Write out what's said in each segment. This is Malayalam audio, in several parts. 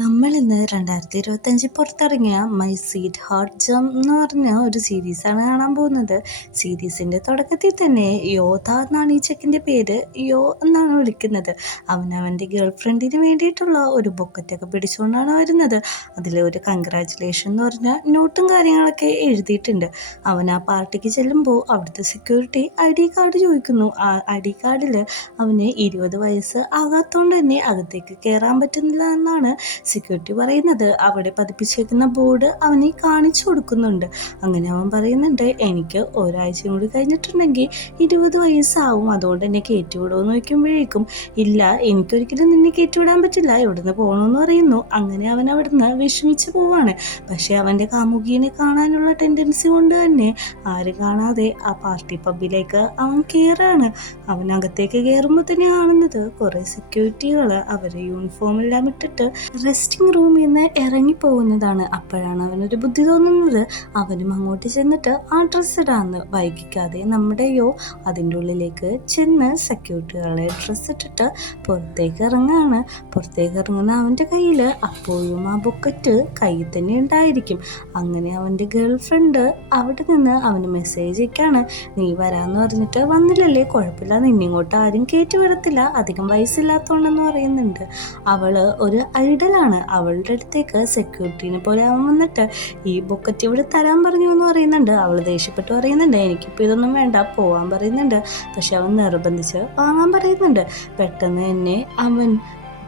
നമ്മളിന്ന് 2025 പുറത്തിറങ്ങിയ മൈ സ്വീറ്റ് ഹാർട്ട് ജം എന്ന് പറഞ്ഞ ഒരു സീരീസാണ് കാണാൻ പോകുന്നത്. സീരീസിൻ്റെ തുടക്കത്തിൽ തന്നെ യോധ എന്നാണ് ഈ ചെക്കിൻ്റെ പേര്. യോ എന്നാണ് വിളിക്കുന്നത്. അവൻ്റെ ഗേൾ ഫ്രണ്ടിന് വേണ്ടിയിട്ടുള്ള ഒരു ബൊക്കറ്റൊക്കെ പിടിച്ചുകൊണ്ടാണ് വരുന്നത്. അതിൽ ഒരു കൺഗ്രാറ്റുലേഷൻ എന്ന് പറഞ്ഞ നോട്ടും കാര്യങ്ങളൊക്കെ എഴുതിയിട്ടുണ്ട്. അവൻ ആ പാർട്ടിക്ക് ചെല്ലുമ്പോൾ അവിടുത്തെ സെക്യൂരിറ്റി ID കാർഡ് ചോദിക്കുന്നു. ആ ID കാർഡിൽ അവന് 20 വയസ്സ് ആകാത്തതുകൊണ്ട് തന്നെ അകത്തേക്ക് കയറാൻ പറ്റുന്നില്ല എന്നാണ് സെക്യൂരിറ്റി പറയുന്നത്. അവിടെ പതിപ്പിച്ചേക്കുന്ന ബോർഡ് അവനെ കാണിച്ചു കൊടുക്കുന്നുണ്ട്. അങ്ങനെ അവൻ പറയുന്നുണ്ട്, എനിക്ക് ഒരാഴ്ചയും കൂടി കഴിഞ്ഞിട്ടുണ്ടെങ്കിൽ 20 വയസ്സാവും, അതുകൊണ്ട് എന്നെ കയറ്റിവിടുമെന്ന് ചോദിക്കുമ്പോഴേക്കും ഇല്ല, എനിക്കൊരിക്കലും നിന്നെ കയറ്റിവിടാൻ പറ്റില്ല, ഇവിടുന്ന് പോകണമെന്ന് പറയുന്നു. അങ്ങനെ അവൻ അവിടുന്ന് വിഷമിച്ച് പോവാണ്. പക്ഷെ അവൻ്റെ കാമുകീനെ കാണാനുള്ള ടെൻഡൻസി കൊണ്ട് തന്നെ ആരും കാണാതെ ആ പാർട്ടി പബ്ബിലേക്ക് അവൻ കയറാണ്. അവൻ അകത്തേക്ക് കയറുമ്പോൾ തന്നെ കാണുന്നത് കുറേ സെക്യൂരിറ്റികൾ അവരെ യൂണിഫോമെല്ലാം ഇട്ടിട്ട് റെസ്റ്റിംഗ് റൂമിൽ നിന്ന് ഇറങ്ങിപ്പോകുന്നതാണ്. അപ്പോഴാണ് അവനൊരു ബുദ്ധി തോന്നുന്നത്. അവനും അങ്ങോട്ട് ചെന്നിട്ട് ആ ഡ്രസ്സ് ഇടാന്ന്. വൈകിക്കാതെ നമ്മുടെ അതിൻ്റെ ഉള്ളിലേക്ക് ചെന്ന് സെക്യൂരിറ്റികളെ ഡ്രസ്സ് ഇട്ടിട്ട് പുറത്തേക്ക് ഇറങ്ങുകയാണ്. പുറത്തേക്ക് ഇറങ്ങുന്ന അവൻ്റെ കയ്യിൽ അപ്പോഴും ആ ബൊക്കറ്റ് കയ്യിൽ തന്നെ ഉണ്ടായിരിക്കും. അങ്ങനെ അവൻ്റെ ഗേൾ ഫ്രണ്ട് അവിടെ നിന്ന് അവന് മെസ്സേജ് അയക്കാണ്, നീ വരാമെന്ന് പറഞ്ഞിട്ട് വന്നില്ലല്ലേ, കുഴപ്പമില്ല, നിന്നിങ്ങോട്ട് ആരും കയറ്റി വിടത്തില്ല, അധികം വയസ്സില്ലാത്തതുകൊണ്ടെന്ന് പറയുന്നുണ്ട്. അവൾ ഒരു ഐഡലാണ്. അവളുടെ അടുത്തേക്ക് സെക്യൂരിറ്റീനെ പോലെ അവൻ വന്നിട്ട് ഈ ബൊക്കറ്റ് ഇവിടെ തരാൻ പറഞ്ഞു എന്ന് പറയുന്നുണ്ട്. അവൾ ദേഷ്യപ്പെട്ട് പറയുന്നുണ്ട്, എനിക്കിപ്പോൾ ഇതൊന്നും വേണ്ട, പോവാൻ പറയുന്നുണ്ട്. പക്ഷെ അവൻ നിർബന്ധിച്ച് വാങ്ങാൻ പറയുന്നുണ്ട്. പെട്ടെന്ന് തന്നെ അവൻ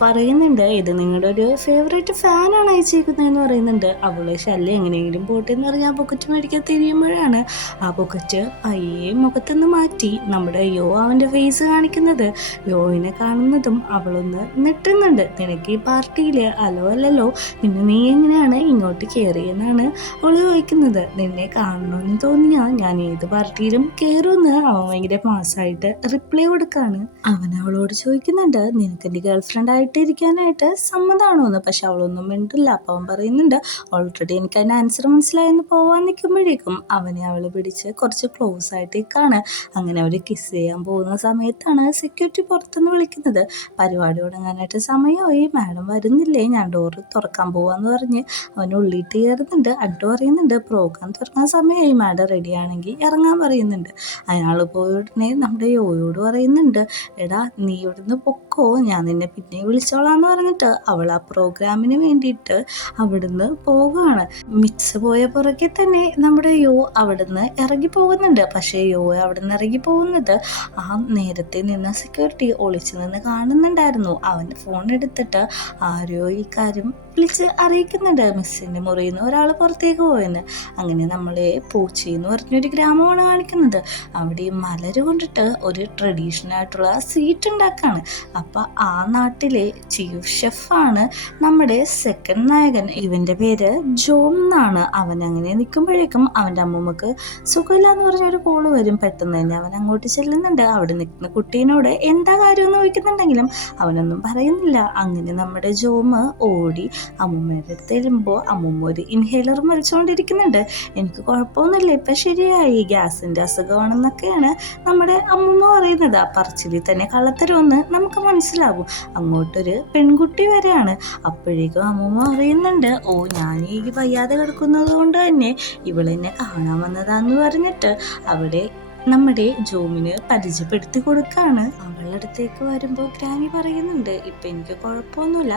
പറയുന്നുണ്ട്, ഇത് നിങ്ങളുടെ ഒരു ഫേവറേറ്റ് ഫാനാണ് അയച്ചേക്കുന്നതെന്ന് പറയുന്നുണ്ട്. അവള് ശല്യം എങ്ങനെയെങ്കിലും പോട്ടെ എന്ന് പറഞ്ഞ് ആ ബൊക്കറ്റ് മേടിക്കാൻ തിരിയുമ്പോഴാണ് ആ ബൊക്കറ്റ് പയ്യെ മുഖത്തുനിന്ന് മാറ്റി നമ്മുടെ അവൻ്റെ ഫേസ് കാണിക്കുന്നത്. യോവിനെ കാണുന്നതും അവളൊന്ന് നെട്ടുന്നുണ്ട്. നിനക്ക് ഈ പാർട്ടിയിൽ അല്ലല്ലോ, പിന്നെ നീ എങ്ങനെയാണ് ഇങ്ങോട്ട് കയറിയെന്നാണ് അവൾ ചോദിക്കുന്നത്. നിന്നെ കാണണമെന്ന് തോന്നിയാൽ ഞാൻ ഏത് പാർട്ടിയിലും കയറുമെന്ന് അവൻ ഭയങ്കര മാസമായിട്ട് റിപ്ലൈ കൊടുക്കാണ്. അവൻ അവളോട് ചോദിക്കുന്നുണ്ട്, നിനക്ക് എൻ്റെ ഗേൾ ഫ്രണ്ട് ഇരിക്കാനായിട്ട് സമ്മതമാണോ എന്ന്. പക്ഷെ അവളൊന്നും മിണ്ടില്ല. അപ്പം അവൻ പറയുന്നുണ്ട്, ഓൾറെഡി എനിക്ക് അതിൻ്റെ ആൻസർ മനസ്സിലായെന്ന് പോവാൻ നിൽക്കുമ്പോഴേക്കും അവനെ അവൾ പിടിച്ച് കുറച്ച് ക്ലോസ് ആയിട്ടേക്കാണ്. അങ്ങനെ അവർ കിസ് ചെയ്യാൻ പോകുന്ന സമയത്താണ് സെക്യൂരിറ്റി പുറത്തുനിന്ന് വിളിക്കുന്നത്. പരിപാടി തുടങ്ങാനായിട്ട് സമയമായി, മാഡം വരുന്നില്ലേ, ഞാൻ ഡോറ് തുറക്കാൻ പോവാന്ന് പറഞ്ഞ് അവൻ ഉള്ളിട്ട് കയറുന്നുണ്ട്. അഡ്ഡു പറയുന്നുണ്ട്, പ്രോഗ്രാം തുറക്കാൻ സമയമായി, മാഡം റെഡിയാണെങ്കിൽ ഇറങ്ങാൻ പറയുന്നുണ്ട്. അയാൾ പോയ ഉടനെ നമ്മുടെ യോയോട് പറയുന്നുണ്ട്, എടാ നീ ഇവിടുന്ന് പൊക്കോ, ഞാൻ നിന്നെ പിന്നെ വിളിച്ചോളാന്ന് പറഞ്ഞിട്ട് അവൾ ആ പ്രോഗ്രാമിന് വേണ്ടിയിട്ട് അവിടുന്ന് പോവുകയാണ്. മിക്സ് പോയ പുറകെ തന്നെ നമ്മുടെ അവിടുന്ന് ഇറങ്ങി പോകുന്നുണ്ട്. പക്ഷേ അവിടുന്ന് ഇറങ്ങി പോകുന്നത് ആ നേരത്തെ നിന്ന സെക്യൂരിറ്റി ഒളിച്ചു നിന്ന് കാണുന്നുണ്ടായിരുന്നു. അവൻ ഫോൺ എടുത്തിട്ട് ആരോ ഈ കാര്യം വിളിച്ച് അറിയിക്കുന്നുണ്ട്, മിസ്സിൻ്റെ മുറിയിൽ നിന്ന് ഒരാൾ പുറത്തേക്ക് പോയെന്ന്. അങ്ങനെ നമ്മളെ പൂച്ചി എന്ന് പറഞ്ഞൊരു ഗ്രാമമാണ് കാണിക്കുന്നത്. അവിടെ മലര് കൊണ്ടിട്ട് ഒരു ട്രഡീഷണൽ ആയിട്ടുള്ള സ്വീറ്റ് ഉണ്ടാക്കാണ്. അപ്പം ആ നാട്ടിലെ ചീഫ് ഷെഫാണ് നമ്മുടെ സെക്കൻഡ് നായകൻ. ഇവൻ്റെ പേര് ജോം എന്നാണ്. അവൻ അങ്ങനെ നിൽക്കുമ്പോഴേക്കും അവൻ്റെ അമ്മൂമ്മക്ക് സുഖമില്ല എന്ന് പറഞ്ഞൊരു കോള് വരും. പെട്ടെന്ന് തന്നെ അവൻ അങ്ങോട്ട് ചെല്ലുന്നുണ്ട്. അവിടെ നിൽക്കുന്ന കുട്ടീനോട് എന്താ കാര്യമെന്ന് ചോദിക്കുന്നുണ്ടെങ്കിലും അവനൊന്നും പറയുന്നില്ല. അങ്ങനെ നമ്മുടെ ജോം ഓടി അമ്മൂമ്മയുടെ അടുത്ത് ചെല്ലുമ്പോൾ അമ്മൂമ്മ ഒരു ഇൻഹേലർ വലിച്ചുകൊണ്ടിരിക്കുന്നുണ്ട്. എനിക്ക് കുഴപ്പമൊന്നുമില്ല, ഇപ്പം ശരിയായി, ഗ്യാസിൻ്റെ അസുഖമാണെന്നൊക്കെയാണ് നമ്മുടെ അമ്മൂമ്മ പറയുന്നത്. ആ പറച്ചിലിൽ തന്നെ കള്ളത്തരമെന്ന് നമുക്ക് മനസ്സിലാകും. അങ്ങോട്ടൊരു പെൺകുട്ടി വരെയാണ്. അപ്പോഴേക്കും അമ്മൂമ്മ പറയുന്നുണ്ട്, ഓ ഞാൻ ഈ വയ്യാതെ കിടക്കുന്നത് കൊണ്ട് തന്നെ ഇവളെന്നെ കാണാൻ വന്നതാന്ന് പറഞ്ഞിട്ട് അവിടെ നമ്മുടെ ജോമിന് പരിചയപ്പെടുത്തി കൊടുക്കാണ്. അവളുടെ അടുത്തേക്ക് വരുമ്പോൾ ഗ്രാനി പറയുന്നുണ്ട്, ഇപ്പം എനിക്ക് കുഴപ്പമൊന്നുമില്ല,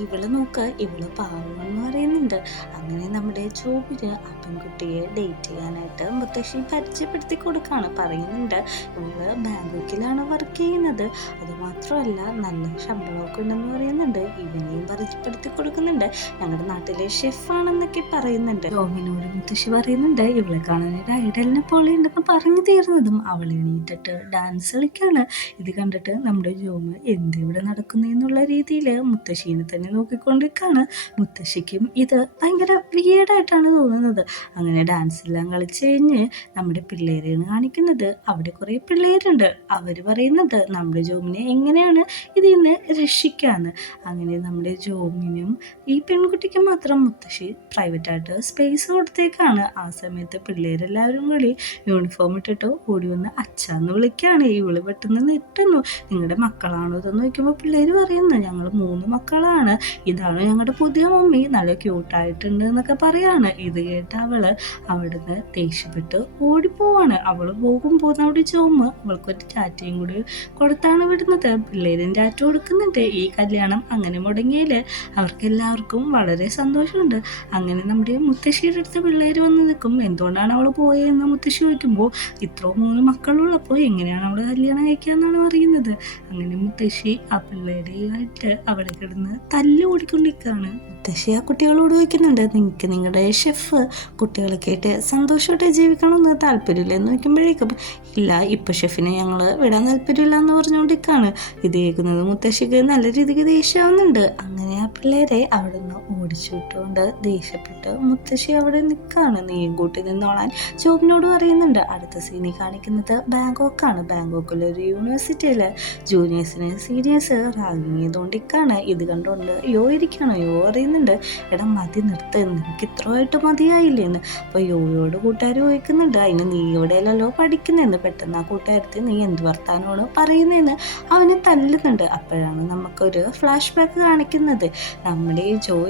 ഇവള് നോക്ക്, ഇവള് പാവമെന്ന് പറയുന്നുണ്ട്. അങ്ങനെ നമ്മുടെ ജോബിന് ആ പെൺകുട്ടിയെ ഡേറ്റ് ചെയ്യാനായിട്ട് മുത്തശ്ശി പരിചയപ്പെടുത്തി കൊടുക്കാണ്. പറയുന്നുണ്ട്, ഇവള് ബാങ്കോക്കിലാണ് വർക്ക് ചെയ്യുന്നത്, അതുമാത്രമല്ല നല്ല ശമ്പളമൊക്കെ ഉണ്ടെന്ന് പറയുന്നുണ്ട്. ഇവനെയും പരിചയപ്പെടുത്തി കൊടുക്കുന്നുണ്ട്, ഞങ്ങളുടെ നാട്ടിലെ ഷെഫാണെന്നൊക്കെ പറയുന്നുണ്ട്. ജോമിനോട് മുത്തശ്ശി പറയുന്നുണ്ട്, ഇവളെ കാണാൻ ഒരു ഐഡലിനെ പോലെ ഉണ്ടെന്ന് പറഞ്ഞു തീർന്നതും അവൾ എണീറ്റിട്ട് ഡാൻസ് കളിക്കാണ്. ഇത് കണ്ടിട്ട് നമ്മുടെ ജോമ് എന്തിവിടെ നടക്കുന്നതെന്നുള്ള രീതിയിൽ മുത്തശ്ശീനെ തന്നെ നോക്കിക്കൊണ്ടിരിക്കുകയാണ്. മുത്തശ്ശിക്കും ഇത് ഭയങ്കര വിയേഡായിട്ടാണ് തോന്നുന്നത്. അങ്ങനെ ഡാൻസ് എല്ലാം കളിച്ച് കഴിഞ്ഞ് നമ്മുടെ പിള്ളേരെയാണ് കാണിക്കുന്നത്. അവിടെ കുറേ പിള്ളേരുണ്ട്. അവർ പറയുന്നത് നമ്മുടെ ജോമിനെ എങ്ങനെയാണ് ഇതിൽ നിന്ന് രക്ഷിക്കാന്ന്. അങ്ങനെ നമ്മുടെ ജോമിനും ഈ പെൺകുട്ടിക്ക് മാത്രം മുത്തശ്ശി പ്രൈവറ്റായിട്ട് സ്പേസ് കൊടുത്തേക്കാണ്. ആ സമയത്ത് പിള്ളേരെല്ലാവരും കൂടി യൂണിഫോം ഇട്ടിട്ട് ഓടി വന്ന് അച്ഛന്ന് വിളിക്കുകയാണ്. ഇവള് പെട്ടെന്ന് നെട്ടുന്നു. നിങ്ങളുടെ മക്കളാണോ ഇതെന്ന് ചോദിക്കുമ്പോൾ പിള്ളേർ പറയുന്നു ഞങ്ങൾ 3 മക്കളാണ്, ഇതാണ് ഞങ്ങളുടെ പുതിയ മമ്മി, നല്ല ക്യൂട്ടായിട്ടുണ്ട് എന്നൊക്കെ പറയാണ്. ഇത് കേട്ട് അവിടുന്ന് ദേഷ്യപ്പെട്ട് ഓടിപ്പോവാണ്. അവൾ പോകുമ്പോൾ അവിടെ ചോമ്മ് അവൾക്കൊരു ടാറ്റയും കൂടി കൊടുത്താണ് വിടുന്നത്. പിള്ളേരും ടാറ്റ കൊടുക്കുന്നുണ്ട്. ഈ കല്യാണം അങ്ങനെ മുടങ്ങിയതിൽ അവർക്കെല്ലാവർക്കും വളരെ സന്തോഷമുണ്ട്. അങ്ങനെ നമ്മുടെ മുത്തശ്ശിയുടെ അടുത്ത് പിള്ളേർ വന്ന് നിൽക്കും. എന്തുകൊണ്ടാണ് അവൾ പോയതെന്ന് മുത്തശ്ശി ചോദിക്കുമ്പോൾ ഇത്ര 3 മക്കളുള്ളപ്പോൾ എങ്ങനെയാണ് അവൾ കല്യാണം കഴിക്കാന്നാണ് പറയുന്നത്. അങ്ങനെ മുത്തശ്ശി ആ പിള്ളേരുമായിട്ട് അവിടെ കിടന്ന് തല്ല് ഓടിക്കൊണ്ടിരിക്കുകയാണ്. മുത്തശ്ശി ആ കുട്ടികളോട് ചോദിക്കുന്നുണ്ട്, നിങ്ങൾക്ക് നിങ്ങളുടെ ഷെഫ് കുട്ടികളൊക്കെ ആയിട്ട് സന്തോഷമായിട്ട് ജീവിക്കണമെന്ന് താല്പര്യമില്ല എന്ന് ചോദിക്കുമ്പോഴേക്കും ഇല്ല, ഇപ്പം ഷെഫിനെ ഞങ്ങൾ വിടാൻ താല്പര്യമില്ല എന്ന് പറഞ്ഞുകൊണ്ടിരിക്കുകയാണ്. ഇത് കേൾക്കുന്നത് മുത്തശ്ശിക്ക് നല്ല രീതിക്ക് ദേഷ്യമാവുന്നുണ്ട്. അങ്ങനെ ആ പിള്ളേരെ അവിടെ നിന്ന് ഓടിച്ചു വിട്ടുകൊണ്ട് ദേഷ്യപ്പെട്ട് മുത്തശ്ശി അവിടെ നിൽക്കുകയാണ്. നീയും കൂട്ടി നിന്നോളാൻ ജോബിനോട് പറയുന്നുണ്ട്. അടുത്ത സീനിൽ കാണിക്കുന്നത് ബാങ്കോക്കാണ്. ബാങ്കോക്കിലൊരു യൂണിവേഴ്സിറ്റിയിൽ ജൂനിയേഴ്സിന് സീനിയേഴ്സ് റാഗിങ് ചെയ്തുകൊണ്ടിരിക്കുകയാണ്. ഇത് കണ്ടുകൊണ്ട് ഇരിക്കണം. പറയുന്നുണ്ട്, എടാ മതി നിർത്ത്, നിനക്ക് ഇത്രമായിട്ട് മതിയായില്ലേന്ന്. അപ്പോൾ യോയോട് കൂട്ടുകാർ ചോദിക്കുന്നുണ്ട്, അതിന് നീ ഇവിടെയല്ലോ പഠിക്കുന്നതെന്ന്. പെട്ടെന്ന് ആ കൂട്ടുകാരത്തിൽ നീ എന്ത് വർത്താനമാണ് പറയുന്നതെന്ന് അവനെ തല്ലുന്നുണ്ട്. അപ്പോഴാണ് നമുക്കൊരു ഫ്ലാഷ് ബാക്ക് കാണിക്കുന്നത്. നമ്മുടെ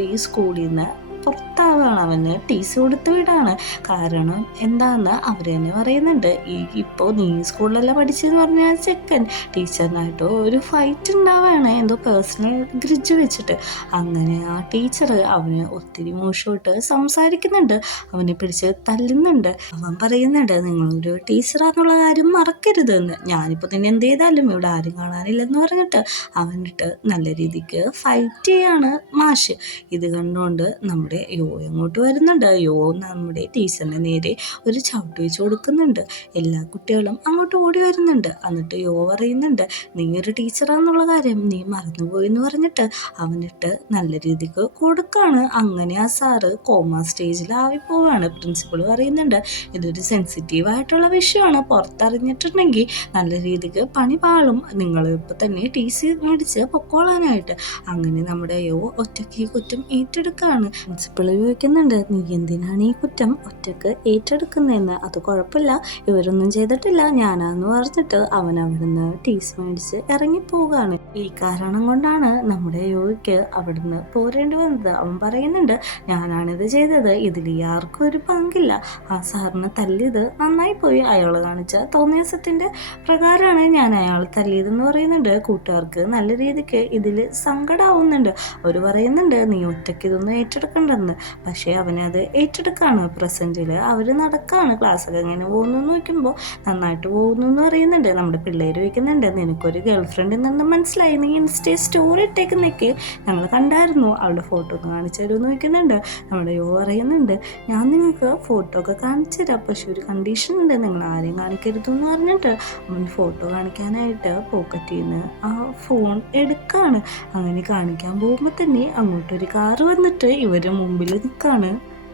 ഈ സ്കൂളിൽ നിന്ന് പുറത്താവുകയാണ്. അവന് ടീസി കൊടുത്ത് വിടാണ്. കാരണം എന്താണെന്ന് അവർ തന്നെ പറയുന്നുണ്ട്. ഇപ്പോൾ നീ സ്കൂളിലല്ല പഠിച്ചതെന്ന് പറഞ്ഞാൽ ചെക്കൻ ടീച്ചറിനായിട്ടോ ഒരു ഫൈറ്റ് ഉണ്ടാവുകയാണ്, എന്തോ പേഴ്സണൽ ഗ്രിഡ്ജ് വെച്ചിട്ട്. അങ്ങനെ ആ ടീച്ചർ അവന് ഒത്തിരി മോശമായിട്ട് സംസാരിക്കുന്നുണ്ട്, അവനെ പിടിച്ച് തല്ലുന്നുണ്ട്. അവൻ പറയുന്നുണ്ട്, നിങ്ങളൊരു ടീച്ചറാന്നുള്ള കാര്യം മറക്കരുതെന്ന്. ഞാനിപ്പോൾ തന്നെ എന്ത് ചെയ്താലും ഇവിടെ ആരും കാണാനില്ലെന്ന് പറഞ്ഞിട്ട് അവനിട്ട് നല്ല രീതിക്ക് ഫൈറ്റ് ചെയ്യാണ് മാഷ്. ഇത് കണ്ടുകൊണ്ട് നമ്മുടെ യോ അങ്ങോട്ട് വരുന്നുണ്ട്. യോ നമ്മുടെ ടീച്ചറിന് നേരെ ഒരു ചവിട്ട് വെച്ച് കൊടുക്കുന്നുണ്ട്. എല്ലാ കുട്ടികളും അങ്ങോട്ട് ഓടി വരുന്നുണ്ട്. എന്നിട്ട് യോ പറയുന്നുണ്ട്, നീ ഒരു ടീച്ചറാന്നുള്ള കാര്യം നീ മറന്നുപോയി എന്ന് പറഞ്ഞിട്ട് അവനിട്ട് നല്ല രീതിക്ക് കൊടുക്കാണ്. അങ്ങനെ ആ സാറ് കോമ സ്റ്റേജിൽ ആവിപ്പോവാണ്. പ്രിൻസിപ്പൾ പറയുന്നുണ്ട്, ഇതൊരു സെൻസിറ്റീവായിട്ടുള്ള വിഷയമാണ്, പുറത്തറിഞ്ഞിട്ടുണ്ടെങ്കിൽ നല്ല രീതിക്ക് പണി പാളും, നിങ്ങൾ ഇപ്പോൾ തന്നെ ടി സി മേടിച്ച് പൊക്കോളാനായിട്ട്. അങ്ങനെ നമ്മുടെ യോ ഒറ്റയ്ക്ക് കുറ്റം ഏറ്റെടുക്കുകയാണ്. പ്രിൻസിപ്പൾ ചോദിക്കുന്നുണ്ട്, നീ എന്തിനാണ് ഈ കുറ്റം ഒറ്റക്ക് ഏറ്റെടുക്കുന്നതെന്ന്. അത് കുഴപ്പമില്ല, ഇവരൊന്നും ചെയ്തിട്ടില്ല, ഞാനാന്ന് പറഞ്ഞിട്ട് അവൻ അവിടുന്ന് ടീസ് മേടിച്ച് ഇറങ്ങിപ്പോവുകയാണ്. ഈ കാരണം കൊണ്ടാണ് നമ്മുടെ യോയ്ക്ക് അവിടുന്ന് പോരേണ്ടി വന്നത്. അവൻ പറയുന്നുണ്ട്, ഞാനാണിത് ചെയ്തത്, ഇതിൽ ആർക്കും ഒരു പങ്കില്ല. ആ സാറിന് തല്ലിയത് നന്നായി പോയി, അയാൾ കാണിച്ച തോന്നിയസത്തിൻ്റെ പ്രകാരമാണ് ഞാൻ അയാൾ തല്ലിയതെന്ന് പറയുന്നുണ്ട്. കൂട്ടുകാർക്ക് നല്ല രീതിക്ക് ഇതിൽ സങ്കടമാവുന്നുണ്ട്. അവർ പറയുന്നുണ്ട്, നീ ഒറ്റയ്ക്ക് ഇതൊന്നും ഏറ്റെടുക്കണ്ടെന്ന്. പക്ഷേ അവനത് ഏറ്റെടുക്കുകയാണ്. പ്രസൻറ്റിൽ അവർ നടക്കുകയാണ്. ക്ലാസ്സൊക്കെ എങ്ങനെ പോകുന്നു എന്ന് നോക്കുമ്പോൾ നന്നായിട്ട് പോകുന്നു എന്ന് പറയുന്നുണ്ട്. നമ്മുടെ പിള്ളേർ വയ്ക്കുന്നുണ്ട്, നിനക്കൊരു ഗേൾ ഫ്രണ്ടിൽ നിന്ന് മനസ്സിലായി, നീ ഇൻസ്റ്റേ സ്റ്റോറി ഇട്ടേക്കുന്നൊക്കെ ഞങ്ങൾ കണ്ടായിരുന്നു, അവളുടെ ഫോട്ടോ ഒന്ന് കാണിച്ചു തരുമെന്ന് വയ്ക്കുന്നുണ്ട്. നമ്മുടെ യോ പറയുന്നുണ്ട്, ഞാൻ നിങ്ങൾക്ക് ഫോട്ടോ ഒക്കെ കാണിച്ചു തരാം, പക്ഷെ ഒരു കണ്ടീഷൻ ഉണ്ട്, നിങ്ങൾ ആരെയും കാണിക്കരുതെന്ന് പറഞ്ഞിട്ട് അവൻ ഫോട്ടോ കാണിക്കാനായിട്ട് പോക്കറ്റിൽ നിന്ന് ആ ഫോൺ എടുക്കുകയാണ്. അങ്ങനെ കാണിക്കാൻ പോകുമ്പോൾ തന്നെ അങ്ങോട്ടൊരു കാറ് വന്നിട്ട് ഇവരുടെ മുമ്പിൽ നിൽക്കുകയാണ്.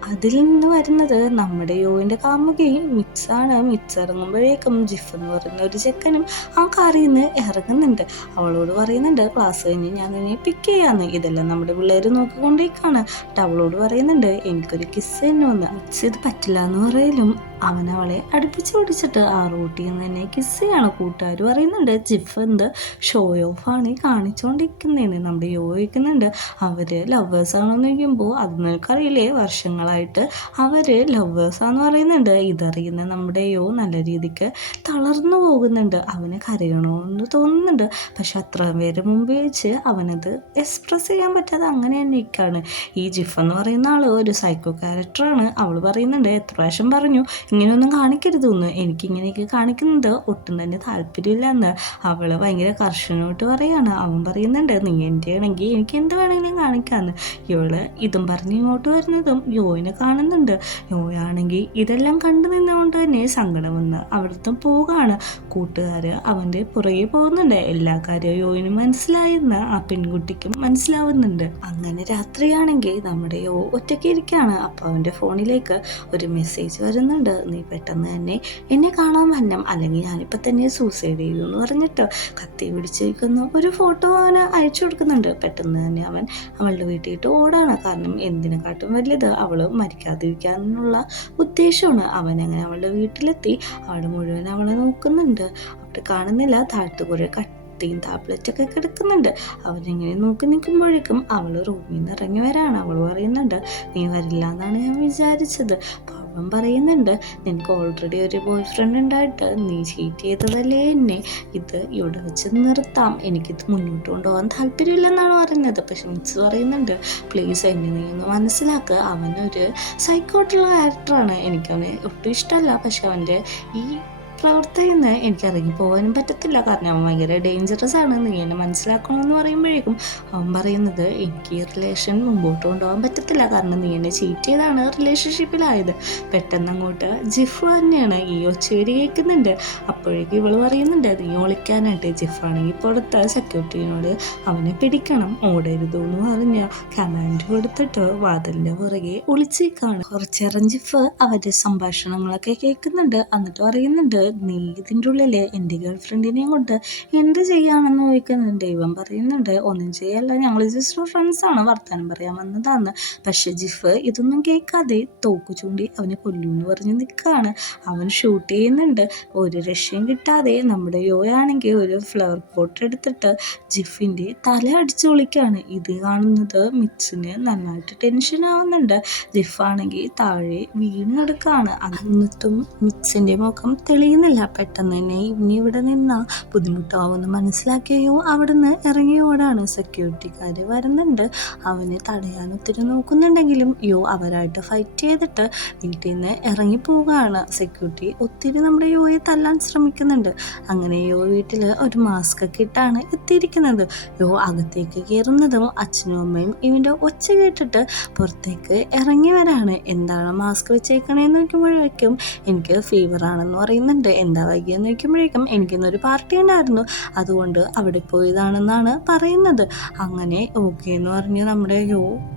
അതിൽ നിന്ന് വരുന്നത് നമ്മുടെ യോവിൻ്റെ കാമുകയും മിക്സാണ്. മിക്സ് ഇറങ്ങുമ്പോഴേക്കും ജിഫ് എന്ന് പറയുന്ന ഒരു ചെക്കനും ആ കാറിൽ നിന്ന് ഇറങ്ങുന്നുണ്ട്. അവളോട് പറയുന്നുണ്ട്, ക്ലാസ് കഴിഞ്ഞ് ഞാൻ നിന്നെ പിക്ക് ചെയ്യാന്ന്. ഇതെല്ലാം നമ്മുടെ പിള്ളേർ നോക്കിക്കൊണ്ടിരിക്കുകയാണ്. അവളോട് പറയുന്നുണ്ട്, എനിക്കൊരു കിസ് തന്നെ വന്ന്. മിക്സ് ഇത് പറ്റില്ല എന്ന് പറയലും അവൻ അവളെ അടുപ്പിച്ച് പിടിച്ചിട്ട് ആ റൂട്ടിൽ നിന്ന് തന്നെ കിസ് ചെയ്യാണ്. കൂട്ടുകാർ പറയുന്നുണ്ട്, ജിഫ് എന്ത് ഷോ ഓഫാണ് കാണിച്ചുകൊണ്ടിരിക്കുന്നതെന്ന്. നമ്മുടെ യോ ചോദിക്കുന്നുണ്ട്, അവർ ലവേഴ്സാണെന്ന് ചോദിക്കുമ്പോൾ അത് നിനക്കറിയില്ലേ, വർഷങ്ങളായിട്ട് അവർ ലവേഴ്സാന്ന് പറയുന്നുണ്ട്. ഇതറിയുന്ന നമ്മുടെ യോ നല്ല രീതിക്ക് തളർന്നു പോകുന്നുണ്ട്. അവന് കരയണമെന്ന് തോന്നുന്നുണ്ട്. പക്ഷെ അത്ര പേര് മുമ്പ് വെച്ച് അവനത് എക്സ്പ്രസ് ചെയ്യാൻ പറ്റാതെ അങ്ങനെ തന്നെ നിൽക്കുകയാണ്. ഈ ജിഫ് എന്ന് പറയുന്ന ആൾ ഒരു സൈക്കോ ക്യാരക്ടറാണ്. അവൾ പറയുന്നുണ്ട്, എത്ര പ്രാവശ്യം പറഞ്ഞു ഇങ്ങനെയൊന്നും കാണിക്കരുതെന്ന്, എനിക്കിങ്ങനെയൊക്കെ കാണിക്കുന്നത് ഒട്ടും തന്നെ താല്പര്യമില്ല എന്ന്. അവൾ ഭയങ്കര കർശനമായിട്ട് പറയാണ്. അവൻ പറയുന്നുണ്ട്, നീ എൻ്റെ ആണെങ്കിൽ എനിക്ക് എന്ത് വേണമെങ്കിലും കാണിക്കാമെന്ന്. ഇവള് ഇതും പറഞ്ഞ് ഇങ്ങോട്ട് വരുന്നതും യോയിനെ കാണുന്നുണ്ട്. യോയാണെങ്കിൽ ഇതെല്ലാം കണ്ടു നിന്നുകൊണ്ട് തന്നെ സങ്കടം വന്ന് അവിടുത്തെ പോവുകയാണ്. കൂട്ടുകാർ അവൻ്റെ പുറകെ പോകുന്നുണ്ട്. എല്ലാ കാര്യവും യോയിന് മനസ്സിലായെന്ന് ആ പെൺകുട്ടിക്കും മനസ്സിലാവുന്നുണ്ട്. അങ്ങനെ രാത്രിയാണെങ്കിൽ നമ്മുടെ യോ ഒറ്റയ്ക്ക് ഇരിക്കുകയാണ്. അപ്പോൾ അവൻ്റെ ഫോണിലേക്ക് ഒരു മെസ്സേജ് വരുന്നുണ്ട്, നീ പെട്ടെന്ന് തന്നെ എന്നെ കാണാൻ വരണം, അല്ലെങ്കിൽ ഞാനിപ്പോൾ തന്നെ സൂസൈഡ് ചെയ്തു എന്ന് പറഞ്ഞിട്ട് കത്തി പിടിച്ചിരിക്കുന്ന ഒരു ഫോട്ടോ അവന് അയച്ചു കൊടുക്കുന്നുണ്ട്. പെട്ടെന്ന് തന്നെ അവൻ അവളുടെ വീട്ടിലിട്ട് ഓടാണ്. കാരണം എന്തിനെക്കാട്ടും വലിയത് അവൾ മരിക്കാതിരിക്കാനുള്ള ഉദ്ദേശമാണ്. അവൻ അങ്ങനെ അവളുടെ വീട്ടിലെത്തി. അവൾ മുഴുവൻ അവളെ നോക്കുന്നുണ്ട്. അവിടെ കാണുന്നില്ല, താഴത്ത് കുറേ കത്തിയും ടാബ്ലറ്റൊക്കെ കിടക്കുന്നുണ്ട്. അവനിങ്ങനെ നോക്കി നിൽക്കുമ്പോഴേക്കും അവൾ റൂമിൽ നിന്ന് ഇറങ്ങി വരാണ്. അവൾ പറയുന്നുണ്ട്, നീ വരില്ല എന്നാണ് ഞാൻ വിചാരിച്ചത്. അവൻ പറയുന്നുണ്ട്, നിനക്ക് ഓൾറെഡി ഒരു ബോയ് ഫ്രണ്ട് ഉണ്ടായിട്ട് നീ ചീറ്റ് ചെയ്തതല്ലേ എന്നെ, ഇത് ഇവിടെ വെച്ച് നിർത്താം, എനിക്കിത് മുന്നോട്ട് കൊണ്ടുപോകാൻ താല്പര്യമില്ലെന്നാണ് പറയുന്നത്. പക്ഷെ മിക്സ് പറയുന്നുണ്ട്, പ്ലീസ് എന്നെ നീ ഒന്ന് മനസ്സിലാക്കുക, അവനൊരു സൈക്കോട്ടുള്ള ക്യാരക്ടറാണ്, എനിക്കവനെ ഒട്ടും ഇഷ്ടമല്ല. പക്ഷെ അവൻ്റെ ഈ പ്രവർത്തിയിൽ എനിക്ക് ഇറങ്ങി പോകാനും പറ്റത്തില്ല, കാരണം അവൻ ഭയങ്കര ഡേഞ്ചറസ് ആണ്, നീ എന്നെ മനസ്സിലാക്കണമെന്ന് പറയുമ്പോഴേക്കും അവൻ പറയുന്നത്, എനിക്ക് ഈ റിലേഷൻ മുമ്പോട്ട് കൊണ്ടുപോകാൻ പറ്റത്തില്ല, കാരണം നീ എന്നെ ചീറ്റ് ചെയ്താണ് റിലേഷൻഷിപ്പിലായത്. പെട്ടെന്ന് അങ്ങോട്ട് ജിഫ് തന്നെയാണ് ഈ ഒച്ചേരി കേൾക്കുന്നുണ്ട്. അപ്പോഴേക്കും ഇവള് പറയുന്നുണ്ട്, നീ ഒളിക്കാനായിട്ട്. ജിഫ് ആണെങ്കിൽ പുറത്ത് സെക്യൂരിറ്റിനോട് അവനെ പിടിക്കണം, ഓടരുത് എന്ന് പറഞ്ഞ കമാൻഡ് കൊടുത്തിട്ട് വാതിലിൻ്റെ പുറകെ ഒളിച്ചേക്കാണ്. കുറച്ചേരം ജിഫ് അവരുടെ സംഭാഷണങ്ങളൊക്കെ കേൾക്കുന്നുണ്ട്. എന്നിട്ട് പറയുന്നുണ്ട്, നീ ഇതിൻ്റെ ഉള്ളില് എൻ്റെ ഗേൾ ഫ്രണ്ടിനെയും കൊണ്ട് എന്ത് ചെയ്യാണെന്ന് ചോദിക്കുന്നുണ്ട്. ഇവൻ പറയുന്നുണ്ട്, ഒന്നും ചെയ്യല്ല, ഞങ്ങൾ ജസ്റ്റ് ഫ്രണ്ട്സാണ്, വർത്താനം പറയാൻ വന്നതാണ്. പക്ഷെ ജിഫ് ഇതൊന്നും കേൾക്കാതെ തോക്ക് ചൂണ്ടി അവനെ കൊല്ലൂന്ന് പറഞ്ഞ് നിൽക്കുകയാണ്. അവൻ ഷൂട്ട് ചെയ്യുന്നുണ്ട്. ഒരു രക്ഷയും കിട്ടാതെ നമ്മുടെ യോയാണെങ്കിൽ ഒരു ഫ്ലവർ പോട്ട് എടുത്തിട്ട് ജിഫിൻ്റെ തല അടിച്ചു പൊളിക്കുകയാണ്. ഇത് കാണുന്നത് മിക്സിന് നന്നായിട്ട് ടെൻഷൻ ആവുന്നുണ്ട്. ജിഫാണെങ്കിൽ താഴെ വീണ് കിടക്കുകയാണ്. എന്നിട്ടും മിക്സിൻ്റെ മുഖം തെളിയുന്നില്ല. പെട്ടെന്ന് തന്നെ ഇനി ഇവിടെ നിന്നാ ബുദ്ധിമുട്ടാവുമെന്ന് മനസ്സിലാക്കിയോ അവിടുന്ന് ഇറങ്ങി ഓടാണ്. സെക്യൂരിറ്റിക്കാർ വരുന്നുണ്ട്. അവനെ തടയാൻ ഒത്തിരി നോക്കുന്നുണ്ടെങ്കിലും അവരായിട്ട് ഫൈറ്റ് ചെയ്തിട്ട് വീട്ടിൽ നിന്ന് ഇറങ്ങി പോവുകയാണ്. സെക്യൂരിറ്റി ഒത്തിരി നമ്മുടെ യോയെ തല്ലാൻ ശ്രമിക്കുന്നുണ്ട്. അങ്ങനെ വീട്ടിൽ ഒരു മാസ്ക് ഒക്കെ ഇട്ടാണ് എത്തിയിരിക്കുന്നത്. അകത്തേക്ക് കയറുന്നതും അച്ഛനും അമ്മയും ഇവൻ്റെ ഒച്ച കേട്ടിട്ട് പുറത്തേക്ക് ഇറങ്ങി വരാണ്. എന്താണ് മാസ്ക് വെച്ചേക്കണേന്ന് നോക്കുമ്പോഴേക്കും എനിക്ക് ഫീവറാണെന്ന് പറയുന്നുണ്ട്. എന്താ വൈകിയെന്ന് ചോദിക്കുമ്പോഴേക്കും എനിക്കിന്നൊരു പാർട്ടി ഉണ്ടായിരുന്നു, അതുകൊണ്ട് അവിടെ പോയതാണെന്നാണ് പറയുന്നത്. അങ്ങനെ ഓക്കെ എന്ന് പറഞ്ഞ് നമ്മുടെ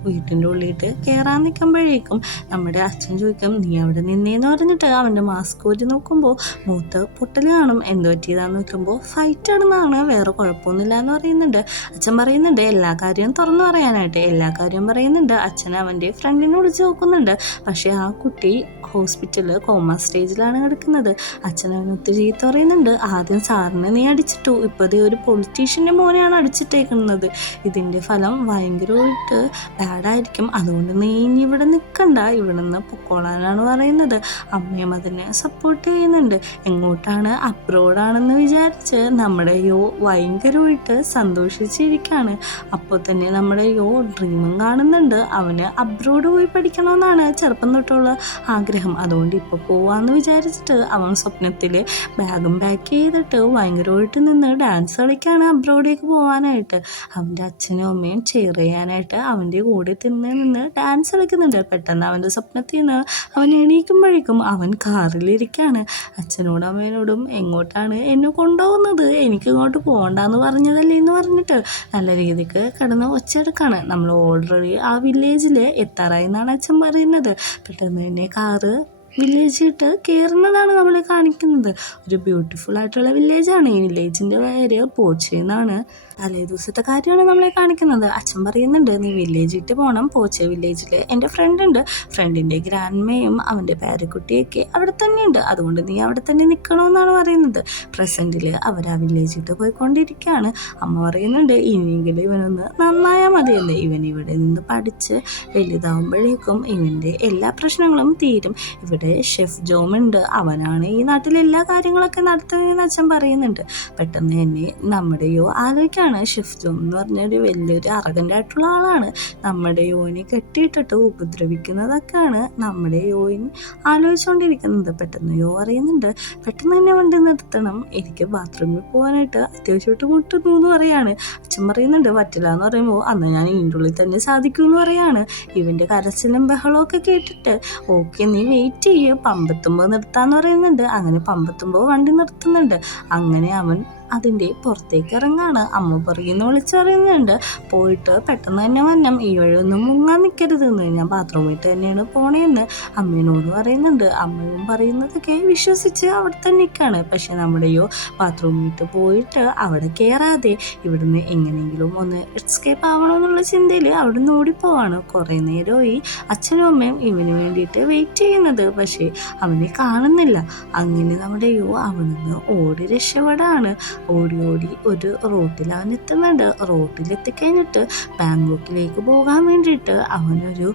വീട്ടിൻ്റെ ഉള്ളിട്ട് കയറാൻ നിൽക്കുമ്പോഴേക്കും നമ്മുടെ അച്ഛൻ ചോദിക്കും, നീ അവിടെ നിന്നേന്ന് പറഞ്ഞിട്ട് അവൻ്റെ മാസ്ക് ഊരി നോക്കുമ്പോൾ മൂത്ത് പൊട്ടൽ കാണും. എന്ത് പറ്റിയതാന്ന് നോക്കുമ്പോൾ ഫൈറ്റ് ആണെന്നാണ്, വേറെ കുഴപ്പമൊന്നുമില്ല എന്ന് പറയുന്നുണ്ട്. അച്ഛൻ പറയുന്നുണ്ട് എല്ലാ കാര്യവും തുറന്നു പറയാനായിട്ട്. എല്ലാ കാര്യവും പറയുന്നുണ്ട്. അച്ഛൻ അവൻ്റെ ഫ്രണ്ടിനെ വിളിച്ച് നോക്കുന്നുണ്ട്. പക്ഷേ ആ കുട്ടി ഹോസ്പിറ്റലിൽ കോമ സ്റ്റേജിലാണ് കിടക്കുന്നത്. അച്ഛൻ അവന് ഒത്തിരി ചീത്ത പറയുന്നുണ്ട്. ആദ്യം സാറിനെ നീ അടിച്ചിട്ടു, ഇപ്പോഴത്തെ ഒരു പൊളിറ്റീഷ്യൻ്റെ മോനെയാണ് അടിച്ചിട്ടേക്കുന്നത്, ഇതിൻ്റെ ഫലം ഭയങ്കരമായിട്ട് ബാഡായിരിക്കും, അതുകൊണ്ട് നീ ഇനി ഇവിടെ നിൽക്കണ്ട, ഇവിടെ നിന്ന് പൊക്കോളാനാണ് പറയുന്നത്. അമ്മയും അതിനെ സപ്പോർട്ട് ചെയ്യുന്നുണ്ട്. എങ്ങോട്ടാണ്? അബ്രോഡാണെന്ന് വിചാരിച്ച് നമ്മുടെ ഭയങ്കരമായിട്ട് സന്തോഷിച്ചിരിക്കുകയാണ്. അപ്പോൾ തന്നെ നമ്മുടെ ഡ്രീമും കാണുന്നുണ്ട്. അവന് അബ്രോഡ് പോയി പഠിക്കണമെന്നാണ് ചെറുപ്പം തൊട്ടുള്ള ആഗ്രഹം. അതുകൊണ്ട് ഇപ്പോൾ പോവാന്ന് വിചാരിച്ചിട്ട് അവൻ സ്വപ്നത്തിൽ ബാഗും പാക്ക് ചെയ്തിട്ട് ഭയങ്കരമായിട്ട് നിന്ന് ഡാൻസ് കളിക്കുകയാണ് അബ്രോഡിലേക്ക് പോകാനായിട്ട്. അവൻ്റെ അച്ഛനും അമ്മയും ചെയർ ചെയ്യാനായിട്ട് അവൻ്റെ കൂടെ നിന്ന് ഡാൻസ് കളിക്കുന്നുണ്ട്. പെട്ടെന്ന് അവൻ്റെ സ്വപ്നത്തിൽ നിന്ന് അവൻ എണീക്കുമ്പോഴേക്കും അവൻ കാറിലിരിക്കുകയാണ്. അച്ഛനോടും അമ്മേനോടും എങ്ങോട്ടാണ് എന്നെ കൊണ്ടുപോകുന്നത്, എനിക്ക് ഇങ്ങോട്ട് പോകണ്ടെന്ന് പറഞ്ഞതല്ലേ എന്ന് പറഞ്ഞിട്ട് നല്ല രീതിക്ക് കിടന്ന് ഒച്ചെടുക്കാണ്. നമ്മൾ ഓൾറെഡി ആ വില്ലേജിൽ എത്താറായി എന്നാണ് അച്ഛൻ പറയുന്നത്. പെട്ടെന്ന് തന്നെ കാറ് വില്ലേജിട്ട് കയറുന്നതാണ് നമ്മളെ കാണിക്കുന്നത്. ഒരു ബ്യൂട്ടിഫുൾ ആയിട്ടുള്ള വില്ലേജാണ്. ഈ വില്ലേജിൻ്റെ പേര് പോച്ചെ എന്നാണ്. തലേ ദിവസത്തെ കാര്യമാണ് നമ്മളെ കാണിക്കുന്നത്. അച്ഛൻ പറയുന്നുണ്ട്, നീ വില്ലേജിട്ട് പോകണം, പോച്ചെ വില്ലേജിൽ എൻ്റെ ഫ്രണ്ട് ഉണ്ട്, ഫ്രണ്ടിൻ്റെ ഗ്രാൻഡ്മയും അവൻ്റെ പേരക്കുട്ടിയൊക്കെ അവിടെ തന്നെയുണ്ട്, അതുകൊണ്ട് നീ അവിടെ തന്നെ നിൽക്കണമെന്നാണ് പറയുന്നത്. പ്രസൻറ്റിൽ അവർ ആ വില്ലേജിട്ട് പോയിക്കൊണ്ടിരിക്കുകയാണ്. അമ്മ പറയുന്നുണ്ട്, ഇനിയെങ്കിലും ഇവനൊന്ന് നന്നായാൽ മതിയല്ലേ, ഇവൻ ഇവിടെ നിന്ന് പഠിച്ച് വലുതാവുമ്പോഴേക്കും ഇവൻ്റെ എല്ലാ പ്രശ്നങ്ങളും തീരും. ഇവിടെ ഷെഫ് ജോമുണ്ട്, അവനാണ് ഈ നാട്ടിലെ എല്ലാ കാര്യങ്ങളൊക്കെ നടത്തുന്നതെന്ന് അച്ഛൻ പറയുന്നുണ്ട്. പെട്ടെന്ന് തന്നെ നമ്മുടെ ആലോചിക്കുകയാണ്, ഷെഫ് ജോം എന്ന് പറഞ്ഞൊരു വലിയൊരു അറഗൻ്റ് ആയിട്ടുള്ള ആളാണ്. നമ്മുടെ യോനെ കെട്ടിയിട്ടിട്ട് ഉപദ്രവിക്കുന്നതൊക്കെയാണ് നമ്മുടെ യോയിൻ ആലോചിച്ചുകൊണ്ടിരിക്കുന്നത്. പെട്ടെന്ന് അറിയുന്നുണ്ട്, പെട്ടെന്ന് തന്നെ വണ്ടി നിർത്തണം, എനിക്ക് ബാത്റൂമിൽ പോകാനായിട്ട് അത്യാവശ്യമായിട്ട് മുട്ടുന്നു എന്ന് പറയാണ്. അച്ഛൻ പറയുന്നുണ്ട്, പറ്റില്ല എന്ന് പറയുമ്പോൾ അന്ന് ഞാൻ ഇതിൻ്റെ ഉള്ളിൽ തന്നെ സാധിക്കും എന്ന് പറയാണ്. ഇവൻ്റെ കരച്ചിലും ബഹളമൊക്കെ കേട്ടിട്ട് ഓക്കെ നീ വെയിറ്റ് ചെയ്യ്, പമ്പെത്തുമ്പോൾ നിർത്താന്ന് പറയുന്നുണ്ട്. അങ്ങനെ പമ്പെത്തുമ്പോൾ വണ്ടി നിർത്തുന്നുണ്ട്. അങ്ങനെ അവൻ അതിൻ്റെ പുറത്തേക്ക് ഇറങ്ങാണ്. അമ്മ പുറകിന്ന് വിളിച്ച് പറയുന്നുണ്ട്, പോയിട്ട് പെട്ടെന്ന് തന്നെ വന്നം, ഈ വഴിയൊന്നും മുങ്ങാൻ നിൽക്കരുതെന്ന്, ഞാൻ ബാത്റൂമിൽ തന്നെയാണ് പോണേന്ന് അമ്മേനോട് പറയുന്നുണ്ട്. അമ്മയും പറയുന്നതൊക്കെ വിശ്വസിച്ച് അവിടെ തന്നെ നിൽക്കുകയാണ്. പക്ഷെ നമ്മുടെയോ ബാത്റൂമിൽ പോയിട്ട് അവിടെ കയറാതെ ഇവിടുന്ന് എങ്ങനെയെങ്കിലും ഒന്ന് എസ്കേപ്പ് ആവണമെന്നുള്ള ചിന്തയിൽ അവിടെ നിന്ന് ഓടിപ്പോവാണ്. കുറേ നേരമായി അച്ഛനും അമ്മയും ഇവന് വേണ്ടിയിട്ട് വെയിറ്റ് ചെയ്യുന്നത്, പക്ഷേ അവനെ കാണുന്നില്ല. അങ്ങനെ നമ്മുടെയോ അവിടെ നിന്ന് ഓടി രക്ഷപ്പെടാണ്. ഓടി ഓടി ഒരു റോട്ടിൽ അവൻ എത്തുന്നുണ്ട്. റോട്ടിലെത്തിക്കഴിഞ്ഞിട്ട് ബാങ്കോക്കിലേക്ക് പോകാൻ വേണ്ടിയിട്ട് അവനൊരു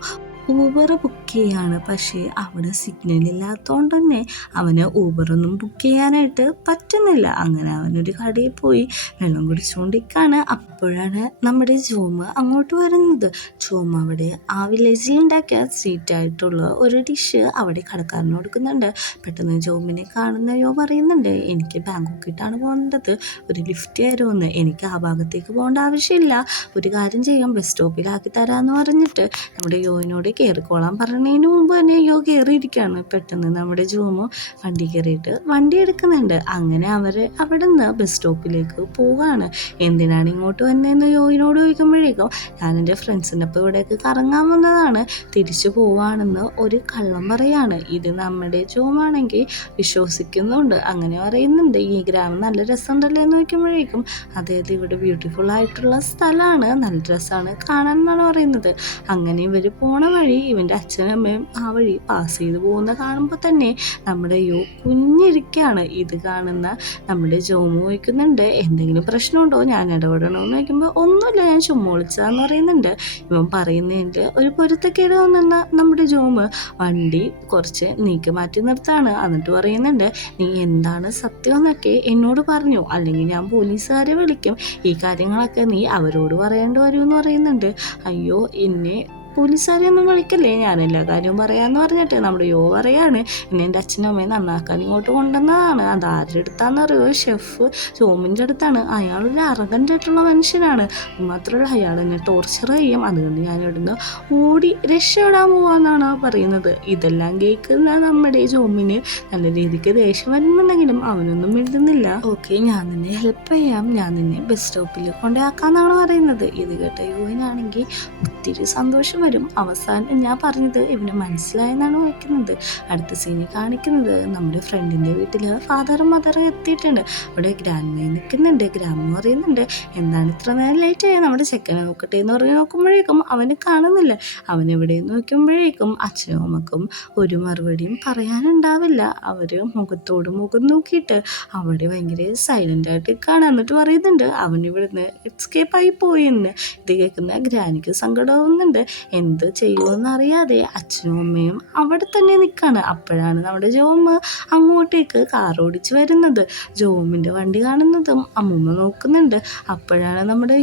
ഊബർ ബുക്ക് ചെയ്യാണ്. പക്ഷേ അവിടെ സിഗ്നൽ ഇല്ലാത്തതുകൊണ്ട് തന്നെ അവന് ഊബറൊന്നും ബുക്ക് ചെയ്യാനായിട്ട് പറ്റുന്നില്ല. അങ്ങനെ അവനൊരു കടയിൽ പോയി വെള്ളം കുടിച്ചുകൊണ്ടിരിക്കുകയാണ്. അപ്പോഴാണ് നമ്മുടെ ജോമ് അങ്ങോട്ട് വരുന്നത്. ജോമ് അവിടെ ആ വില്ലേജിൽ ഉണ്ടാക്കിയ സ്വീറ്റായിട്ടുള്ള ഒരു ഡിഷ് അവിടെ കടക്കാരന് കൊടുക്കുന്നുണ്ട്. പെട്ടെന്ന് ജോമിനെ കാണുന്ന യോ പറയുന്നുണ്ട്, എനിക്ക് ബാങ്കോക്കിട്ടാണ് പോകേണ്ടത്, ഒരു ലിഫ്റ്റ് തരുമെന്ന്. എനിക്ക് ആ ഭാഗത്തേക്ക് പോകേണ്ട ആവശ്യമില്ല, ഒരു കാര്യം ചെയ്യാം, ബസ് സ്റ്റോപ്പിലാക്കി തരാമെന്ന് പറഞ്ഞിട്ട് നമ്മുടെ യോയിനോട് കയറിക്കോളാൻ പറഞ്ഞതിന് മുമ്പ് തന്നെ യോ കയറിയിരിക്കുകയാണ്. പെട്ടെന്ന് നമ്മുടെ ജോമ് വണ്ടി കയറിയിട്ട് വണ്ടി എടുക്കുന്നുണ്ട്. അങ്ങനെ അവർ അവിടെ നിന്ന് ബസ് സ്റ്റോപ്പിലേക്ക് പോവുകയാണ്. എന്തിനാണ് ഇങ്ങോട്ട് വന്നതെന്ന് യോയിനോട് ചോദിക്കുമ്പോഴേക്കും ഞാൻ എൻ്റെ ഫ്രണ്ട്സിൻ്റെ ഒപ്പം ഇവിടേക്ക് കറങ്ങാൻ വന്നതാണ്, തിരിച്ചു പോവാണെന്ന് ഒരു കള്ളം പറയാണ്. ഇത് നമ്മുടെ ജോമാണെങ്കിൽ വിശ്വസിക്കുന്നുണ്ട്. അങ്ങനെ പറയുന്നുണ്ട്, ഈ ഗ്രാമം നല്ല രസമുണ്ടല്ലോ എന്ന് ചോദിക്കുമ്പോഴേക്കും അതായത് ഇവിടെ ബ്യൂട്ടിഫുൾ ആയിട്ടുള്ള സ്ഥലമാണ്, നല്ല രസമാണ് കാണാൻ എന്നാണ് പറയുന്നത്. അങ്ങനെ ഇവർ പോണ വഴി ഇവൻ്റെ അച്ഛനും അമ്മയും ആ വഴി പാസ് ചെയ്ത് പോകുന്ന കാണുമ്പോൾ തന്നെ നമ്മുടെ യോ കുഞ്ഞിരിക്കുകയാണ്. ഇത് കാണുന്ന നമ്മുടെ ജോമു ചോദിക്കുന്നുണ്ട്, എന്തെങ്കിലും പ്രശ്നമുണ്ടോ, ഞാൻ ഇടപെടണോ എന്ന് ചോദിക്കുമ്പോൾ ഒന്നുമില്ല, ഞാൻ ചുമ്മാ വിളിച്ചതാന്ന് പറയുന്നുണ്ട്. ഇവൻ പറയുന്നതിൻ്റെ ഒരു പൊരുത്തക്കേട് തോന്നുന്ന നമ്മുടെ ജോമ് വണ്ടി കുറച്ച് നീക്കി മാറ്റി നിർത്താണ്. എന്നിട്ട് പറയുന്നുണ്ട്, നീ എന്താണ് സത്യം എന്നൊക്കെ എന്നോട് പറഞ്ഞു, അല്ലെങ്കിൽ ഞാൻ പോലീസുകാരെ വിളിക്കും, ഈ കാര്യങ്ങളൊക്കെ നീ അവരോട് പറയേണ്ടി വരുമെന്ന് പറയുന്നുണ്ട്. അയ്യോ, എന്നെ പോലീസുകാരെ ഒന്നും വിളിക്കല്ലേ, ഞാൻ എല്ലാ കാര്യവും പറയാമെന്ന് പറഞ്ഞിട്ട് നമ്മുടെ യോ പറയാണ്, എന്നെ എൻ്റെ അച്ഛനും അമ്മയും നന്നാക്കാൻ ഇങ്ങോട്ട് കൊണ്ടുവന്നതാണ്. അത് ആരുടെ അടുത്താണെന്നറിയോ, ഷെഫ് ജോമിൻ്റെ അടുത്താണ്. അയാളൊരു അറഗൻ്റ് ആയിട്ടുള്ള മനുഷ്യനാണ്, മാത്രമല്ല അയാൾ എന്നെ ടോർച്ചർ ചെയ്യും, അതുകൊണ്ട് ഞാൻ ഇവിടുന്ന് ഓടി രക്ഷപ്പെടാൻ പോവാന്നാണ് പറയുന്നത്. ഇതെല്ലാം കേൾക്കുന്ന നമ്മുടെ ജോമിന് നല്ല രീതിക്ക് ദേഷ്യം വരുന്നുണ്ടെങ്കിലും അവനൊന്നും മിണ്ടുന്നില്ല. ഓക്കെ, ഞാൻ നിന്നെ ഹെൽപ്പ് ചെയ്യാം, ഞാൻ നിന്നെ ബസ് സ്റ്റോപ്പിൽ കൊണ്ടാക്കാന്നാണ് പറയുന്നത്. ഇത് കേട്ട യോനാണെങ്കിൽ ഒത്തിരി സന്തോഷം വരും. അവസാനം ഞാൻ പറഞ്ഞത് ഇവന് മനസ്സിലായെന്നാണ് വയ്ക്കുന്നത്. അടുത്ത സീനിൽ കാണിക്കുന്നത് നമ്മുടെ ഫ്രണ്ടിൻ്റെ വീട്ടിൽ ഫാദറും മദറും എത്തിയിട്ടുണ്ട്. അവിടെ ഗ്രാൻഡ് നിൽക്കുന്നുണ്ട്. ഗ്രാൻഡ് പറയുന്നുണ്ട്, എന്താണ് ഇത്ര നേരം ലേറ്റ് ആയത്, നമ്മുടെ ചെക്കനെ നോക്കട്ടെ എന്ന് പറഞ്ഞ് നോക്കുമ്പോഴേക്കും അവന് കാണുന്നില്ല. അവനെവിടെ നോക്കുമ്പോഴേക്കും അച്ഛനും അമ്മക്കും ഒരു മറുപടിയും പറയാനുണ്ടാവില്ല. അവർ മുഖത്തോട് മുഖം നോക്കിയിട്ട് അവിടെ ഭയങ്കര സൈലൻ്റ് ആയിട്ട് കാണാൻ. എന്നിട്ട് പറയുന്നുണ്ട്, അവനിവിടുന്ന് എസ്കേപ്പായി പോയെന്ന്. ഇത് കേൾക്കുന്ന ഗ്രാനിക്ക് സങ്കടമാവുന്നുണ്ട്. എന്ത് ചെയ്യുമെന്ന് അറിയാതെ അച്ഛനും അമ്മയും അവിടെ തന്നെ നിൽക്കുകയാണ്. അപ്പോഴാണ് നമ്മുടെ ജോമ് അങ്ങോട്ടേക്ക് കാർ ഓടിച്ച് വരുന്നത്. ജോമിൻ്റെ വണ്ടി കാണുന്നതും അമ്മൂമ്മ നോക്കുന്നുണ്ട്. അപ്പോഴാണ് നമ്മുടെ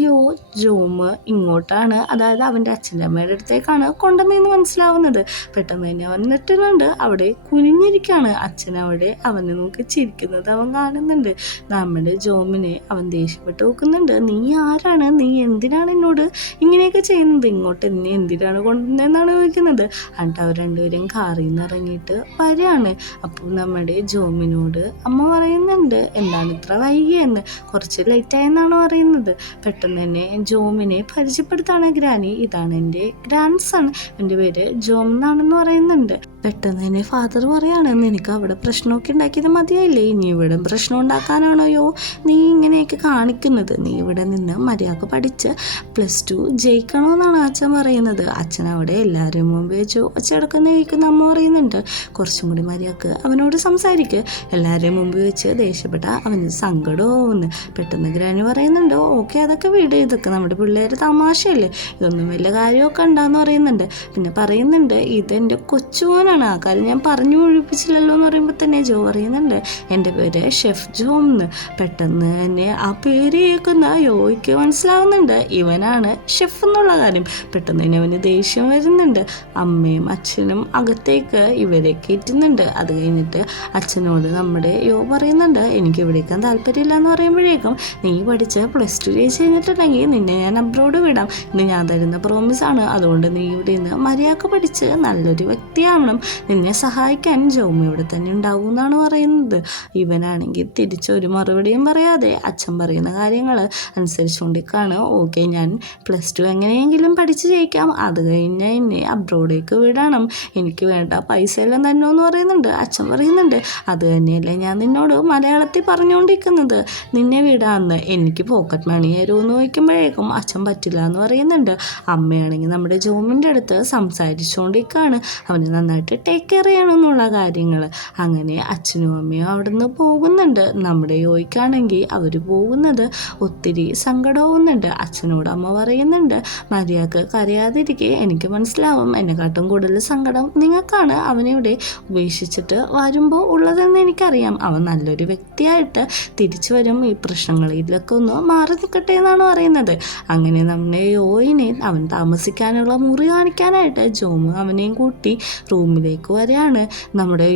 ജോമ് ഇങ്ങോട്ടാണ്, അതായത് അവൻ്റെ അച്ഛൻ്റെ അമ്മയുടെ അടുത്തേക്കാണ് കൊണ്ടുവന്നതെന്ന് മനസ്സിലാവുന്നത്. പെട്ടെന്ന് തന്നെ അവൻ നെട്ടുന്നുണ്ട്, അവിടെ കുനിഞ്ഞിരിക്കുകയാണ്. അച്ഛൻ അവിടെ അവനെ നോക്കി ചിരിക്കുന്നത് അവൻ കാണുന്നുണ്ട്. നമ്മുടെ ജോമിനെ അവൻ ദേഷ്യപ്പെട്ട് നോക്കുന്നുണ്ട്, നീ ആരാണ്, നീ എന്തിനാണ് എന്നോട് ഇങ്ങനെയൊക്കെ ചെയ്യുന്നത്, ഇങ്ങോട്ട് എന്നെ എന്തിനാണ് കൊണ്ടുവന്നതെന്നാണ് ചോദിക്കുന്നത്. എന്നിട്ട് അവർ രണ്ടുപേരും കാറിൽ നിന്ന് ഇറങ്ങിയിട്ട് വരികയാണ്. അപ്പോൾ നമ്മുടെ ജോമിനോട് അമ്മ പറയുന്നുണ്ട്, എന്താണ് ഇത്ര വൈകിയെന്ന്, കുറച്ച് ലേറ്റായെന്നാണ് പറയുന്നത്. പെട്ടെന്ന് തന്നെ ജോമിനെ പരിചയപ്പെടുത്താണ് ഗ്രാനി, ഇതാണ് എൻ്റെ ഗ്രാൻഡ് സൺ, എൻ്റെ പേര് ജോം എന്നാണെന്ന് പറയുന്നുണ്ട്. പെട്ടെന്ന് തന്നെ ഫാദർ പറയാണ്, നിനക്ക് അവിടെ പ്രശ്നമൊക്കെ ഉണ്ടാക്കിയത് മതിയായില്ലേ, ഇനി ഇവിടെ പ്രശ്നം ഉണ്ടാക്കാനാണോ നീ ഇങ്ങനെയൊക്കെ കാണിക്കുന്നത്, നീ ഇവിടെ നിന്ന് മര്യാദ പഠിച്ച് +2 ജയിക്കണമെന്നാണ് അച്ഛൻ പറയുന്നത്. അച്ഛൻ അവിടെ എല്ലാവരും മുമ്പ് വെച്ച് ഒച്ചടക്കം നയിക്കുന്ന അമ്മ പറയുന്നുണ്ട്, കുറച്ചും കൂടി മര്യാദക്ക് അവനോട് സംസാരിക്കുക, എല്ലാവരെയും മുമ്പ് വെച്ച് ദേഷ്യപ്പെട്ട അവന് സങ്കടമാവുമെന്ന്. പെട്ടെന്ന് ഗ്രാനി പറയുന്നുണ്ട്, ഓക്കെ അതൊക്കെ വിട്, ഇതൊക്കെ നമ്മുടെ പിള്ളേർ തമാശയല്ലേ, ഇതൊന്നും വലിയ കാര്യമൊക്കെ ഉണ്ടാന്ന് പറയുന്നുണ്ട്. പിന്നെ പറയുന്നുണ്ട്, ഇതെൻ്റെ കൊച്ചുമോനാണ്, ആ കാര്യം ഞാൻ പറഞ്ഞു ഒഴിപ്പിച്ചില്ലല്ലോ എന്ന് പറയുമ്പോൾ തന്നെ ജോ പറയുന്നുണ്ട്, എൻ്റെ പേര് ഷെഫ് ജോം എന്ന്. പെട്ടെന്ന് തന്നെ ആ പേര് കേൾക്കുന്ന യോയ്ക്ക് മനസ്സിലാവുന്നുണ്ട് ഇവനാണ് ഷെഫ് എന്നുള്ള കാര്യം. പെട്ടെന്ന് തന്നെ അവന് ദേഷ്യം വരുന്നുണ്ട്. അമ്മയും അച്ഛനും അകത്തേക്ക് ഇവരെ കയറ്റുന്നുണ്ട്. അത് കഴിഞ്ഞിട്ട് അച്ഛനോട് നമ്മുടെ യോ പറയുന്നുണ്ട്, എനിക്ക് ഇവിടെ നിൽക്കാൻ താല്പര്യമില്ല എന്ന് പറയുമ്പോഴേക്കും, നീ പഠിച്ച് +2 ജയിച്ച് കഴിഞ്ഞിട്ടുണ്ടെങ്കിൽ നിന്നെ ഞാൻ അബ്രോഡ് വിടാം, ഇത് ഞാൻ തരുന്ന പ്രോമിസാണ്, അതുകൊണ്ട് നീ ഇവിടെ നിന്ന് മര്യാദ പഠിച്ച് നല്ലൊരു വ്യക്തിയാവണം, നിന്നെ സഹായിക്കാൻ ജോമ ഇവിടെ തന്നെ ഉണ്ടാവും എന്നാണ് പറയുന്നത്. ഇവനാണെങ്കിൽ തിരിച്ചൊരു മറുപടിയും പറയാതെ അച്ഛൻ പറയുന്ന കാര്യങ്ങൾ അനുസരിച്ചുകൊണ്ടിരിക്കുകയാണ്. ഓക്കെ, ഞാൻ +2 എങ്ങനെയെങ്കിലും പഠിച്ച് ജയിക്കാം, അത് കഴിഞ്ഞ് എന്നെ അബ്രോഡേക്ക് വിടണം, എനിക്ക് വേണ്ട പൈസ എല്ലാം തന്നോ എന്ന് പറയുന്നുണ്ട്. അച്ഛൻ പറയുന്നുണ്ട് അത് തന്നെയല്ലേ ഞാൻ നിന്നോട് മലയാളത്തിൽ പറഞ്ഞുകൊണ്ടിരിക്കുന്നത്, നിന്നെ വിടാമെന്ന്. എനിക്ക് പോക്കറ്റ് മണി തരുമെന്ന് ചോദിക്കുമ്പോഴേക്കും അച്ഛൻ പറ്റില്ല എന്ന് പറയുന്നുണ്ട്. അമ്മയാണെങ്കിൽ നമ്മുടെ ജോമിൻ്റെ അടുത്ത് സംസാരിച്ചുകൊണ്ടിരിക്കുകയാണ്, അവന് നന്നായിട്ട് ടേക്ക് കെയർ ചെയ്യണമെന്നുള്ള കാര്യങ്ങൾ. അങ്ങനെ അച്ഛനും അമ്മയും അവിടെ നിന്ന് പോകുന്നുണ്ട്. നമ്മുടെ യോയ്ക്കാണെങ്കിൽ അവർ പോകുന്നത് ഒത്തിരി സങ്കടമാവുന്നുണ്ട്. അച്ഛനോട് അമ്മ പറയുന്നുണ്ട് മര്യാദക്ക് കരയാതിരിക്കെ, എനിക്ക് മനസ്സിലാവും എന്നെക്കാട്ടും കൂടുതൽ സങ്കടം നിങ്ങൾക്കാണ് അവനിവിടെ ഉപേക്ഷിച്ചിട്ട് വരുമ്പോൾ ഉള്ളതെന്ന് എനിക്കറിയാം. അവൻ നല്ലൊരു വ്യക്തിയായിട്ട് തിരിച്ചു വരും, ഈ പ്രശ്നങ്ങളിലൊക്കെ ഒന്ന് മാറി നിൽക്കട്ടെ എന്നാണ് പറയുന്നത്. അങ്ങനെ നമ്മുടെ യോയിനെ അവൻ താമസിക്കാനുള്ള മുറി കാണിക്കാനായിട്ട് ജോമ് അവനെയും കൂട്ടി റൂമിലേക്ക് വരികയാണ്. നമ്മുടെ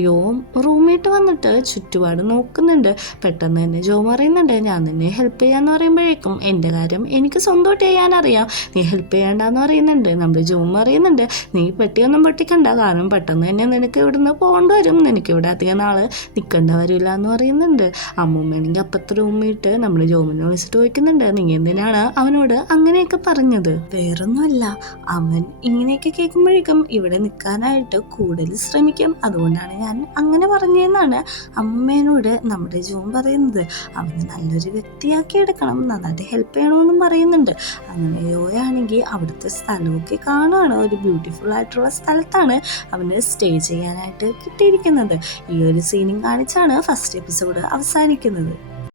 റൂമിട്ട് വന്നിട്ട് ചുറ്റുപാട് നോക്കുന്നുണ്ട്. പെട്ടെന്ന് തന്നെ ജോമ് പറയുന്നുണ്ട് ഞാൻ നിന്നെ ഹെൽപ്പ് ചെയ്യാന്ന് പറയുമ്പോഴേക്കും എൻ്റെ കാര്യം എനിക്ക് സ്വന്തമായിട്ട് ചെയ്യാനറിയാം, നീ ഹെൽപ്പ് ചെയ്യേണ്ടെന്ന് പറയുന്നുണ്ട്. നമ്മുടെ ജോമ് പറയുന്നുണ്ട് നീ പെട്ടിയൊന്നും പൊട്ടിക്കണ്ട, കാരണം പെട്ടെന്ന് തന്നെ നിനക്ക് ഇവിടുന്ന് പോകേണ്ടി വരും, നിനക്ക് ഇവിടെ അധികം നാൾ നിൽക്കേണ്ട വരില്ല എന്ന് പറയുന്നുണ്ട്. അമ്മൂമ്മയാണെങ്കിൽ അപ്പത്തെ റൂമിട്ട് നമ്മുടെ ജോമിനെ വിളിച്ചിട്ട് ചോദിക്കുന്നുണ്ട് നീ എന്തിനാണ് അവനോട് അങ്ങനെയൊക്കെ പറഞ്ഞത്. വേറൊന്നുമല്ല, അവൻ ഇങ്ങനെയൊക്കെ കേൾക്കുമ്പോഴേക്കും ഇവിടെ നിൽക്കാനായിട്ട് കൂടുതൽ ശ്രമിക്കും, അതുകൊണ്ടാണ് ഞാൻ അങ്ങനെ പറഞ്ഞതെന്നാണ് അമ്മേനോട് നമ്മുടെ ജോം പറയുന്നത്. അവന് നല്ലൊരു വ്യക്തിയാക്കി എടുക്കണം, നന്നായിട്ട് ഹെൽപ്പ് ചെയ്യണമെന്നും പറയുന്നുണ്ട്. അങ്ങനെ യോയാണെങ്കിൽ അവിടുത്തെ സ്ഥലമൊക്കെ കാണുകയാണ്, ഒരു ബ്യൂട്ടിഫുൾ ആയിട്ടുള്ള സ്ഥലത്താണ് അവന് സ്റ്റേ ചെയ്യാനായിട്ട് കിട്ടിയിരിക്കുന്നത്. ഈ ഒരു സീനും കാണിച്ചാണ് ഫസ്റ്റ് എപ്പിസോഡ് അവസാനിക്കുന്നത്.